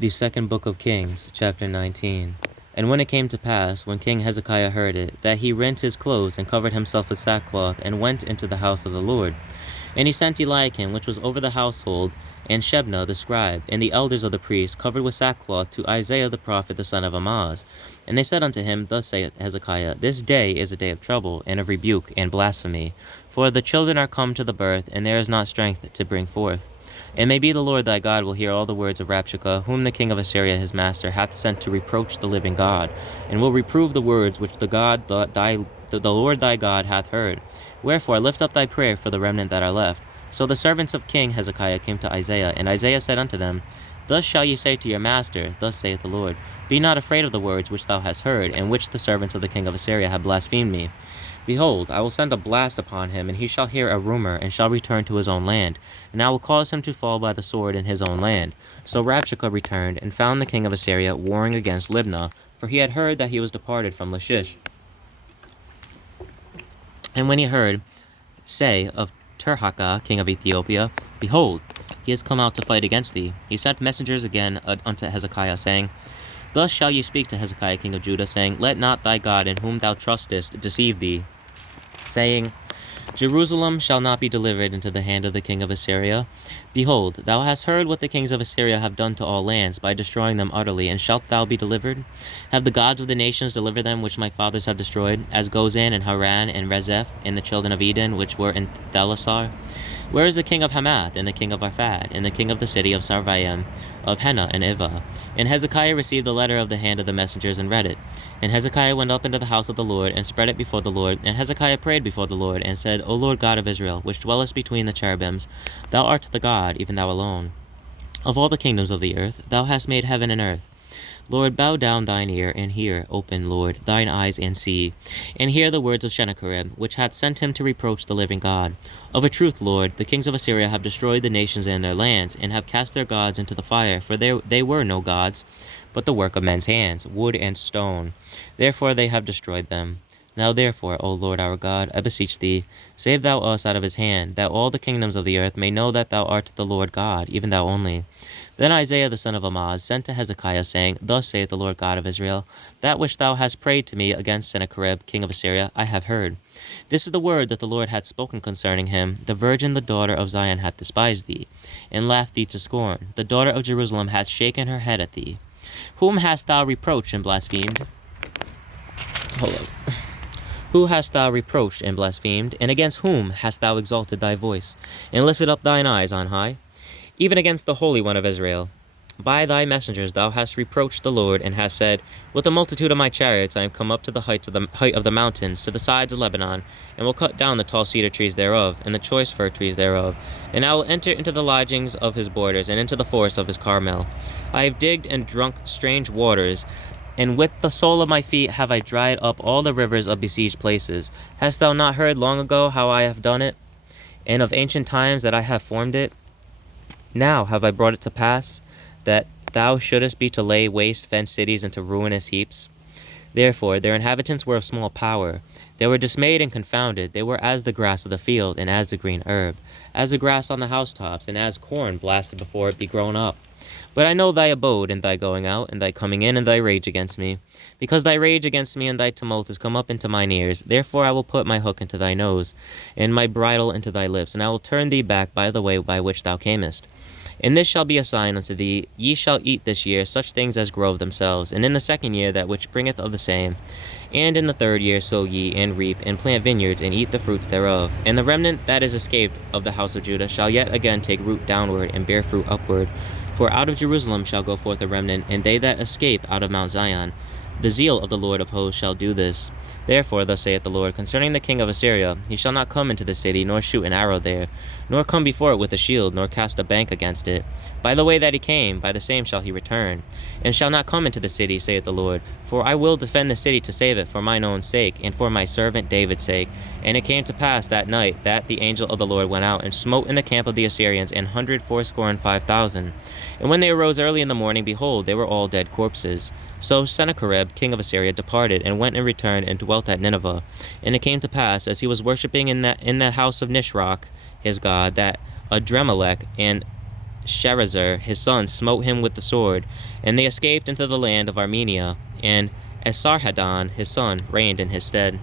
The second book of Kings, chapter 19. And when it came to pass, when King Hezekiah heard it, that he rent his clothes and covered himself with sackcloth, and went into the house of the Lord. And he sent Eliakim, which was over the household, and Shebna the scribe, and the elders of the priests, covered with sackcloth, to Isaiah the prophet the son of Amoz. And they said unto him, Thus saith Hezekiah, This day is a day of trouble, and of rebuke, and blasphemy. For the children are come to the birth, and there is not strength to bring forth. It may be the Lord thy God will hear all the words of Rabshakeh, whom the king of Assyria his master hath sent to reproach the living God, and will reprove the words which the Lord thy God hath heard. Wherefore lift up thy prayer for the remnant that are left. So the servants of King Hezekiah came to Isaiah, and Isaiah said unto them, Thus shall ye say to your master, Thus saith the Lord, Be not afraid of the words which thou hast heard, and which the servants of the king of Assyria have blasphemed me. Behold, I will send a blast upon him, and he shall hear a rumor, and shall return to his own land. And I will cause him to fall by the sword in his own land. So Rabshakeh returned, and found the king of Assyria warring against Libnah, for he had heard that he was departed from Lachish. And when he heard say of Tirhakah, king of Ethiopia, Behold, he is come out to fight against thee, he sent messengers again unto Hezekiah, saying, Thus shall ye speak to Hezekiah king of Judah, saying, Let not thy God in whom thou trustest deceive thee, saying, Jerusalem shall not be delivered into the hand of the king of Assyria. Behold, thou hast heard what the kings of Assyria have done to all lands, by destroying them utterly, and shalt thou be delivered? Have the gods of the nations delivered them which my fathers have destroyed, as Gozan and Haran and Rezeph, and the children of Eden, which were in Thelasar? Where is the king of Hamath, and the king of Arphad, and the king of the city of Sarvaim, of Hena and Ivah? And Hezekiah received a letter of the hand of the messengers, and read it. And Hezekiah went up into the house of the Lord, and spread it before the Lord. And Hezekiah prayed before the Lord, and said, O Lord God of Israel, which dwellest between the cherubims, thou art the God, even thou alone. Of all the kingdoms of the earth, thou hast made heaven and earth. Lord, bow down thine ear, and hear, open, Lord, thine eyes, and see, and hear the words of Sennacherib, which hath sent him to reproach the living God. Of a truth, Lord, the kings of Assyria have destroyed the nations and their lands, and have cast their gods into the fire, for they were no gods, but the work of men's hands, wood and stone. Therefore they have destroyed them. Now therefore, O Lord our God, I beseech thee, save thou us out of his hand, that all the kingdoms of the earth may know that thou art the Lord God, even thou only. Then Isaiah the son of Amoz sent to Hezekiah, saying, Thus saith the Lord God of Israel, That which thou hast prayed to me against Sennacherib, king of Assyria, I have heard. This is the word that the Lord hath spoken concerning him. The virgin, the daughter of Zion, hath despised thee, and laughed thee to scorn. The daughter of Jerusalem hath shaken her head at thee. Whom hast thou reproached and blasphemed? Who hast thou reproached and blasphemed? And against whom hast thou exalted thy voice, and lifted up thine eyes on high? Even against the Holy One of Israel. By thy messengers thou hast reproached the Lord, and hast said, With the multitude of my chariots I am come up to the height of the mountains, to the sides of Lebanon, and will cut down the tall cedar trees thereof, and the choice fir trees thereof. And I will enter into the lodgings of his borders, and into the forest of his Carmel. I have digged and drunk strange waters, and with the sole of my feet have I dried up all the rivers of besieged places. Hast thou not heard long ago how I have done it, and of ancient times that I have formed it? Now have I brought it to pass, that thou shouldest be to lay waste fenced cities into ruinous heaps? Therefore their inhabitants were of small power. They were dismayed and confounded. They were as the grass of the field, and as the green herb, as the grass on the housetops, and as corn blasted before it be grown up. But I know thy abode, and thy going out, and thy coming in, and thy rage against me. Because thy rage against me and thy tumult is come up into mine ears, therefore I will put my hook into thy nose, and my bridle into thy lips, and I will turn thee back by the way by which thou camest. And this shall be a sign unto thee, ye shall eat this year such things as grow of themselves, and in the second year that which bringeth of the same. And in the third year sow ye, and reap, and plant vineyards, and eat the fruits thereof. And the remnant that is escaped of the house of Judah shall yet again take root downward, and bear fruit upward. For out of Jerusalem shall go forth a remnant, and they that escape out of Mount Zion. The zeal of the Lord of hosts shall do this. Therefore thus saith the Lord concerning the king of Assyria, He shall not come into the city, nor shoot an arrow there, nor come before it with a shield, nor cast a bank against it. By the way that he came, by the same shall he return, and shall not come into the city, saith the Lord. For I will defend the city to save it for mine own sake, and for my servant David's sake. And it came to pass that night that the angel of the Lord went out, and smote in the camp of the Assyrians 185,000. And when they arose early in the morning, behold, they were all dead corpses. So Sennacherib, king of Assyria, departed, and went and returned, and dwelt at Nineveh. And it came to pass, as he was worshipping in the house of Nisroch, his god, that Adremelech and Sharezer his son smote him with the sword, and they escaped into the land of Armenia, and Esarhaddon his son reigned in his stead.